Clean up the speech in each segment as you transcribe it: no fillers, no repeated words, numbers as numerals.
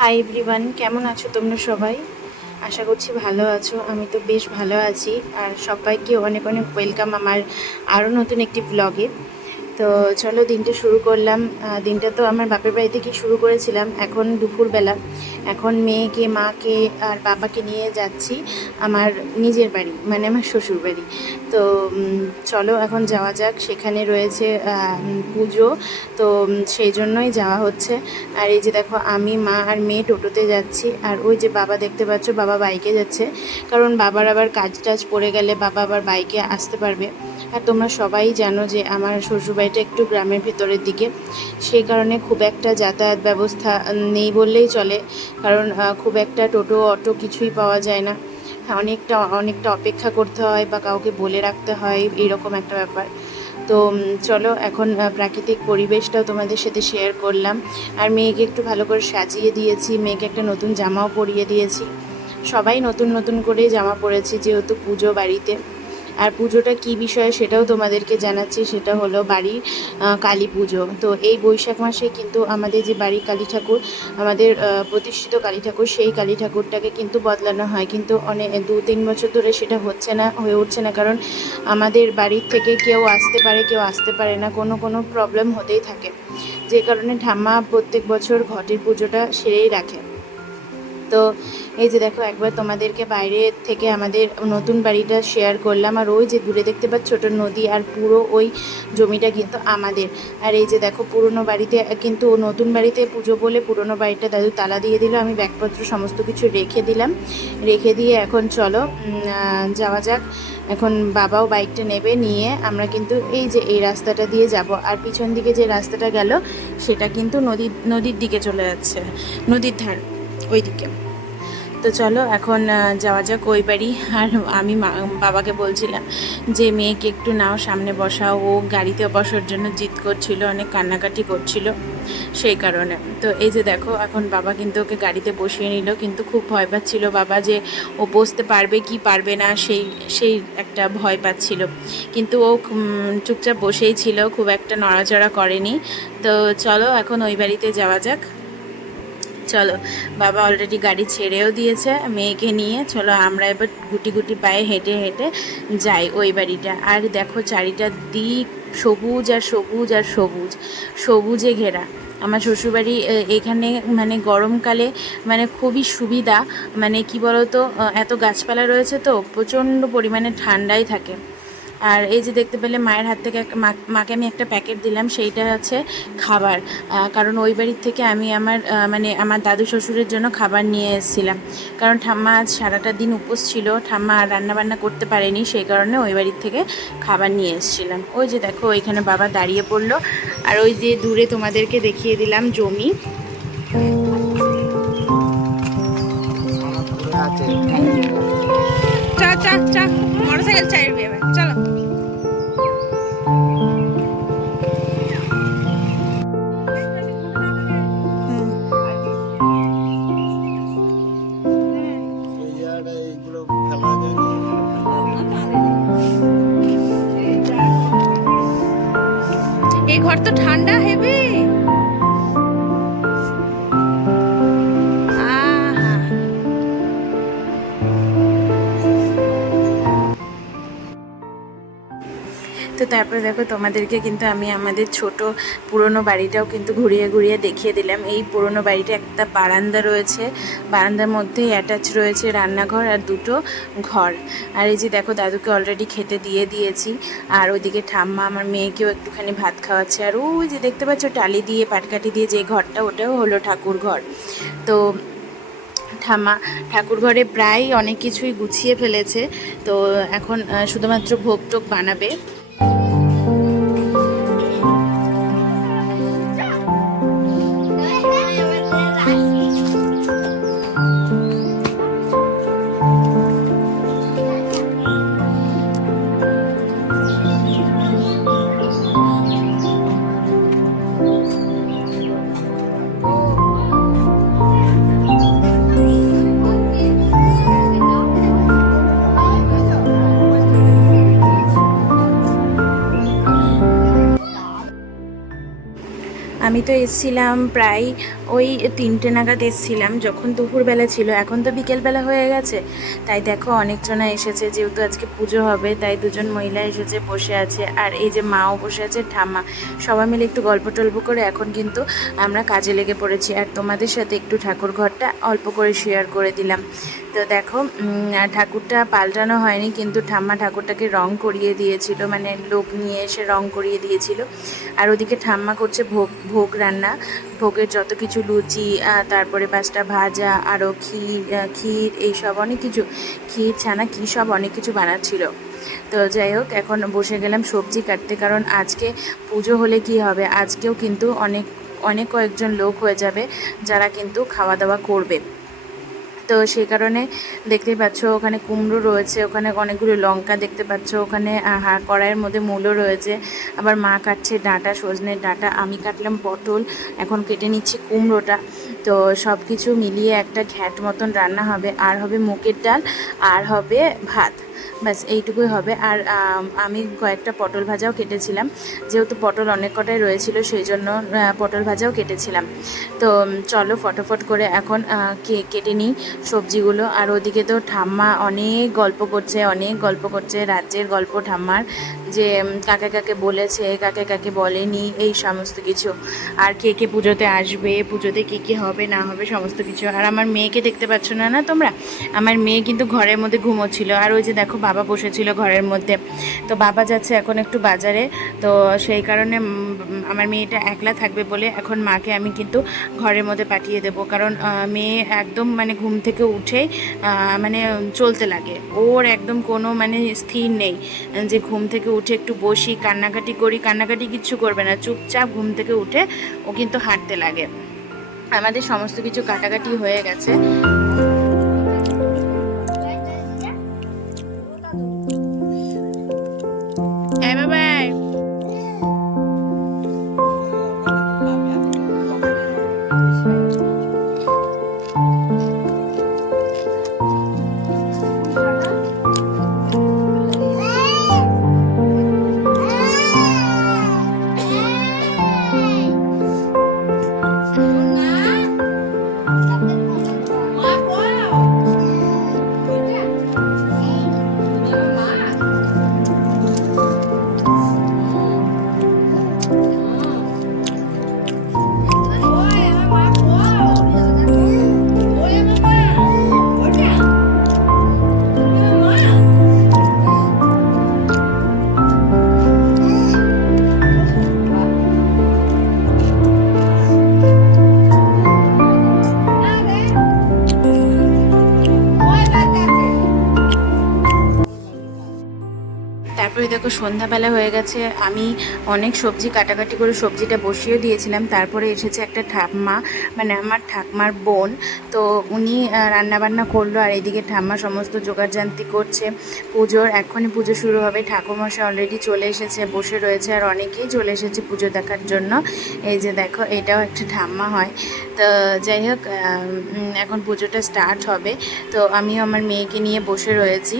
Hi everyone, কেমন আছো তোমরা সবাই? আশা করছি ভালো আছো। আমি তো বেশ ভালো আছি। আর সবাইকে অনেক অনেক ওয়েলকাম আমার আরও নতুন একটি ব্লগে। তো চলো দিনটা শুরু করলাম। দিনটা তো আমার বাপের বাড়ি থেকে শুরু করেছিলাম। এখন দুপুরবেলা, এখন মেয়েকে, মাকে আর বাবাকে নিয়ে যাচ্ছি আমার নিজের বাড়ি, মানে আমার শ্বশুর বাড়ি। তো চলো এখন যাওয়া যাক। সেখানে রয়েছে পুজো, তো সেই জন্যই যাওয়া হচ্ছে। আর এই যে দেখো, আমি, মা আর মেয়ে টোটোতে যাচ্ছি। আর ওই যে বাবা দেখতে পাচ্ছ, বাবা বাইকে যাচ্ছে, কারণ বাবার আবার কাজ টাজ পড়ে গেলে বাবা আবার বাইকে আসতে পারবে। আর তোমরা সবাই জানো যে আমার শ্বশুরবাড়িটা একটু গ্রামের ভিতরের দিকে, সেই কারণে খুব একটা যাতায়াত ব্যবস্থা নেই বললেই চলে। কারণ খুব একটা টোটো অটো কিছুই পাওয়া যায় না। অনেকটা অনেকটা অপেক্ষা করতে হয় বা কাউকে বলে রাখতে হয়, এরকম একটা ব্যাপার। তো চলো এখন প্রাকৃতিক পরিবেশটাও তোমাদের সাথে শেয়ার করলাম। আর মেয়েকে একটু ভালো করে সাজিয়ে দিয়েছি, মেয়েকে একটা নতুন জামাও পরিয়ে দিয়েছি। সবাই নতুন নতুন করে জামা পরেছি, যেহেতু পুজো বাড়িতে। আর পুজোটা কী বিষয়ে সেটাও তোমাদেরকে জানাচ্ছি। সেটা হলো বাড়ির কালী পুজো। তো এই বৈশাখ মাসে কিন্তু আমাদের যে বাড়ির কালী ঠাকুর, আমাদের প্রতিষ্ঠিত কালী ঠাকুর, সেই কালী ঠাকুরটাকে কিন্তু বদলানো হয়। কিন্তু অনেক 2-3 বছর ধরে সেটা হয়ে উঠছে না, কারণ আমাদের বাড়ির থেকে কেউ আসতে পারে, কেউ আসতে পারে না, কোনো কোনো প্রবলেম হতেই থাকে। যে কারণে ঠাম্মা প্রত্যেক বছর ঘটের পুজোটা সেরেই রাখে। তো এই যে দেখো, একবার তোমাদেরকে বাইরে থেকে আমাদের নতুন বাড়িটা শেয়ার করলাম। আর ওই যে দূরে দেখতে পাচ্ছ ছোটো নদী, আর পুরো ওই জমিটা কিন্তু আমাদের। আর এই যে দেখো, পুরনো বাড়িতে কিন্তু নতুন বাড়িতে পুজো বলে পুরনো বাড়িটা দাদু তালা দিয়ে দিল। আমি ব্যাগপত্র সমস্ত কিছু রেখে দিলাম। রেখে দিয়ে এখন চলো যাওয়া যাক। এখন বাবাও বাইকটা নেবে, নিয়ে আমরা কিন্তু এই যে এই রাস্তাটা দিয়ে যাব। আর পিছন দিকে যে রাস্তাটা গেল সেটা কিন্তু নদীর দিকে চলে যাচ্ছে, নদীর ধার ওই দিকে। তো চলো এখন যাওয়া যাক ওই বাড়ি। আর আমি বাবাকে বলছিলাম যে মেয়েকে একটু নাও, সামনে বসাও। ও গাড়িতে বসার জন্য জিদ করছিল, অনেক কান্নাকাটি করছিল, সেই কারণে। তো এই যে দেখো, এখন বাবা কিন্তু ওকে গাড়িতে বসিয়ে নিল। কিন্তু খুব ভয় পাচ্ছিল বাবা যে ও বসতে পারবে কি পারবে না, সেই একটা ভয় পাচ্ছিল। কিন্তু ও চুপচাপ বসেই ছিল, খুব একটা নড়াচড়া করেনি। তো চলো এখন ওই বাড়িতে যাওয়া যাক। চলো, বাবা অলরেডি গাড়ি ছেড়েও দিয়েছে মেয়েকে নিয়ে। চলো আমরা এবার গুটি গুটি পায়ে হেঁটে হেঁটে যাই ওই বাড়িটা। আর দেখো চারিটা দিক সবুজ আর সবুজ আর সবুজ, সবুজে ঘেরা। আমার শ্বশুরবাড়ি এখানে মানে গরমকালে মানে খুবই সুবিধা। মানে কি বলতো, এত গাছপালা রয়েছে তো প্রচণ্ড পরিমাণে ঠান্ডাই থাকে। আর এই যে দেখতে পেলে মায়ের হাত থেকে মাকে আমি একটা প্যাকেট দিলাম, সেইটা হচ্ছে খাবার। কারণ ওই বাড়ির থেকে আমি মানে আমার দাদু শ্বশুরের জন্য খাবার নিয়ে এসেছিলাম। কারণ ঠাম্মা আজ সারাটা দিন উপোস ছিল, ঠাম্মা আর রান্নাবান্না করতে পারেনি, সেই কারণে ওই বাড়ির থেকে খাবার নিয়ে এসেছিলাম। ওই যে দেখো, ওইখানে বাবা দাঁড়িয়ে পড়লো। আর ওই যে দূরে তোমাদেরকে দেখিয়ে দিলাম জমি। চা চা চা, মোটরসাইকেল চাইবে চলো। এই ঘর তো ঠান্ডা হেবি। তো তারপরে দেখো, তোমাদেরকে কিন্তু আমি আমাদের ছোট পুরনো বাড়িটাও কিন্তু ঘুরিয়ে ঘুরিয়ে দেখিয়ে দিলাম। এই পুরনো বাড়িটা একটা বারান্দা রয়েছে, বারান্দার মধ্যেই অ্যাটাচ রয়েছে রান্নাঘর আর দুটো ঘর। আর এই যে দেখো, দাদুকে অলরেডি খেতে দিয়ে দিয়েছি। আর ওইদিকে ঠাম্মা আমার মেয়েকেও একটুখানি ভাত খাওয়াচ্ছে। আর ওই যে দেখতে পাচ্ছ টালি দিয়ে, পাটকাঠি দিয়ে যে ঘরটা, ওটাও হলো ঠাকুর ঘর। তো ঠাম্মা ঠাকুর ঘরে প্রায় অনেক কিছুই গুছিয়ে ফেলেছে। তো এখন শুধুমাত্র ভোগ টোগ বানাবে। আমি তো এসছিলাম প্রায় ওই 3টে নাগাদ এসছিলাম, যখন দুপুরবেলা ছিল। এখন তো বিকেলবেলা হয়ে গেছে। তাই দেখো অনেকজনা এসেছে, যেহেতু আজকে পুজো হবে তাই দুজন মহিলা এসেছে, বসে আছে। আর এই যে মাও বসে আছে, ঠাম্মা, সবাই মিলে একটু গল্প টল্প করে এখন কিন্তু আমরা কাজে লেগে পড়েছি। আর তোমাদের সাথে একটু ঠাকুর ঘরটা অল্প করে শেয়ার করে দিলাম। তো দেখো ঠাকুরটা পাল্টানো হয়নি, কিন্তু ঠাম্মা ঠাকুরটাকে রং করিয়ে দিয়েছিল, মানে লোক নিয়ে এসে রং করিয়ে দিয়েছিল। আর ওদিকে ঠাম্মা করছে ভোগ রান্না, ভোগের যত কিছু লুচি, তারপরে 5টা ভাজা, আরও ক্ষীর এইসব অনেক কিছু, ক্ষীর ছানা কী সব অনেক কিছু বানাচ্ছিল। তো যাই হোক, এখন বসে গেলাম সবজি কাটতে, কারণ আজকে পুজো হলে কি হবে, আজকেও কিন্তু অনেক কয়েকজন লোক হয়ে যাবে যারা কিন্তু খাওয়া দাওয়া করবে। তো সেই কারণে দেখতেই পাচ্ছ ওখানে কুমড়ো রয়েছে, ওখানে অনেকগুলো লঙ্কা দেখতে পাচ্ছ, ওখানে কড়াইয়ের মধ্যে মূলো রয়েছে, আবার মা কাটছে ডাঁটা, সজনের ডাঁটা, আমি কাটলাম পটল, এখন কেটে নিচ্ছি কুমড়োটা। তো সব কিছু মিলিয়ে একটা ঘ্যাট মতন রান্না হবে, আর হবে মুগের ডাল, আর হবে ভাত, ব্যাস এইটুকুই হবে। আর আমি কয়েকটা পটল ভাজাও কেটেছিলাম, যেহেতু পটল অনেক কটাই রয়েছিল সেই জন্য পটল ভাজাও কেটেছিলাম। তো চলো ফটাফট করে এখন কেটে নিই সবজিগুলো। আর ওদিকে তো ঠাম্মা অনেক গল্প করছে রাজ্যের গল্প ঠাম্মার, যে কাকে কাকে বলেছে, কাকে কাকে বলেনি, এই সমস্ত কিছু। আর কে কে পুজোতে আসবে, পুজোতে কী কী হবে না হবে সমস্ত কিছু। আর আমার মেয়েকে দেখতে পাচ্ছ না না তোমরা, আমার মেয়ে কিন্তু ঘরের মধ্যে ঘুমোচ্ছিল। আর ওই যে দেখো বাবা বসেছিল ঘরের মধ্যে। তো বাবা যাচ্ছে এখন একটু বাজারে, তো সেই কারণে আমার মেয়েটা একলা থাকবে বলে এখন মাকে আমি কিন্তু ঘরের মধ্যে পাঠিয়ে দেবো, কারণ মেয়ে একদম মানে ঘুম থেকে উঠেই মানে চলতে লাগে, ওর একদম কোনো মানে স্থির নেই যে ঘুম থেকে উঠে একটু বসি, কান্নাকাটি কিচ্ছু করবে না, চুপচাপ ঘুম থেকে উঠে ও কিন্তু হাঁটতে লাগে। আমাদের সমস্ত কিছু কাটাকাটি হয়ে গেছে। তারপরে দেখো সন্ধ্যাবেলা হয়ে গেছে, আমি অনেক সবজি কাটাকাটি করে সবজিটা বসিয়ে দিয়েছিলাম। তারপরে এসেছে একটা ঠাম্মা, মানে আমার ঠাকমার বোন, তো উনি রান্নাবান্না করলো। আর এদিকে ঠাম্মা সমস্ত জোগাড়জান্তি করছে পুজোর। এখনই পুজো শুরু হবে, ঠাকুরমশাই অলরেডি চলে এসেছে, বসে রয়েছে, আর অনেকেই চলে এসেছে পুজো দেখার জন্য। এই যে দেখো, এটাও একটা ঠাম্মা হয়। তো যাই হোক, এখন পুজোটা স্টার্ট হবে। তো আমিও আমার মেয়েকে নিয়ে বসে রয়েছি,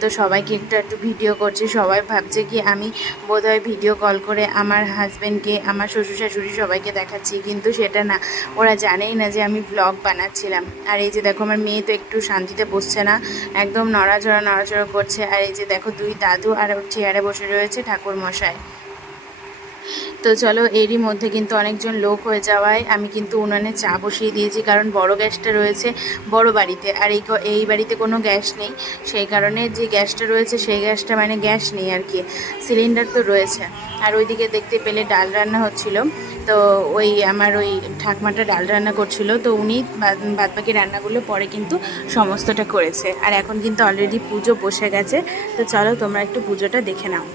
তো সবাইকে একটু ভিডিও করছি। সবাই ভাবছে কি আমি বোধহয় ভিডিও কল করে আমার হাজব্যান্ডকে, আমার শ্বশুর শাশুড়ি সবাইকে দেখাচ্ছি, কিন্তু সেটা না, ওরা জানেই না যে আমি ব্লগ বানাচ্ছিলাম। আর এই যে দেখো, আমার মেয়ে তো একটু শান্তিতে বসছে না, একদম নড়াচড়া করছে। আর এই যে দেখো, 2 দাদু আর চেয়ারে বসে রয়েছে ঠাকুর মশাই। তো চলো, এরই মধ্যে কিন্তু অনেকজন লোক হয়ে যাওয়ায় আমি কিন্তু উনানে চা বসিয়ে দিয়েছি, কারণ বড় গ্যাসটা রয়েছে বড় বাড়িতে, আর এই বাড়িতে কোনো গ্যাস নেই। সেই কারণে যে গ্যাসটা রয়েছে সেই গ্যাসটা মানে গ্যাস নেই আর কি, সিলিন্ডার তো রয়েছে। আর ওইদিকে দেখতে পেলে ডাল রান্না হচ্ছিল, তো আমার ওই ঠাকমাটা ডাল রান্না করছিল, তো উনি বাদবাকি রান্নাগুলো পরে কিন্তু সমস্তটা করেছে। আর এখন কিন্তু অলরেডি পুজো বসে গেছে। তো চলো তোমরা একটু পুজোটা দেখে নাও।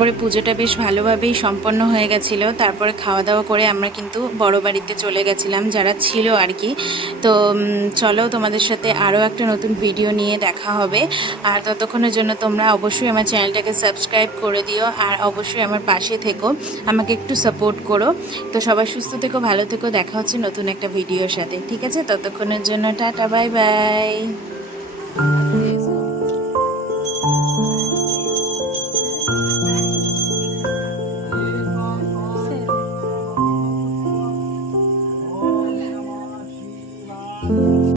তারপরে পুজোটা বেশ ভালোভাবেই সম্পন্ন হয়ে গেছিলো। তারপরে খাওয়া দাওয়া করে আমরা কিন্তু বড় বাড়িতে চলে গেছিলাম, যারা ছিল আর কি। তো চলো, তোমাদের সাথে আরও একটা নতুন ভিডিও নিয়ে দেখা হবে। আর ততক্ষণের জন্য তোমরা অবশ্যই আমার চ্যানেলটাকে সাবস্ক্রাইব করে দিও, আর অবশ্যই আমার পাশে থেকো, আমাকে একটু সাপোর্ট করো। তো সবাই সুস্থ থেকো, ভালো থেকো, দেখা হচ্ছে নতুন একটা ভিডিওর সাথে। ঠিক আছে, ততক্ষণের জন্য tata, bye bye. Thank you.